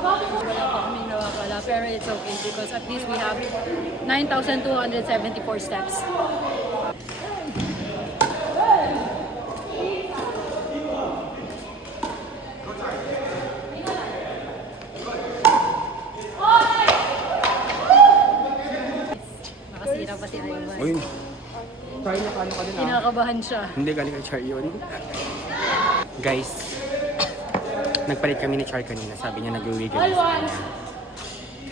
Wala pa kaming nawawala, pero it's okay because at least we have 9,274 steps. Nakasira pa si Ivan. Uy, Charlie, nakano ka din ah. Kinakabahan siya. Hindi, galing kay Char yun. Guys, nagpalit kami ni Char kanina. Sabi niya nag-wiggle.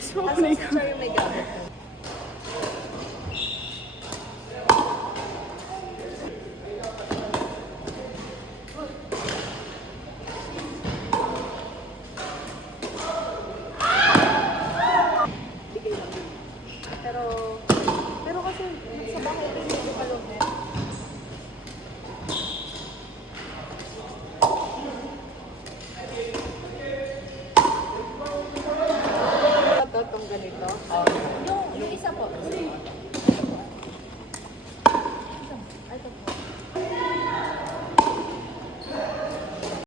So, Asa si Char yung may gamit?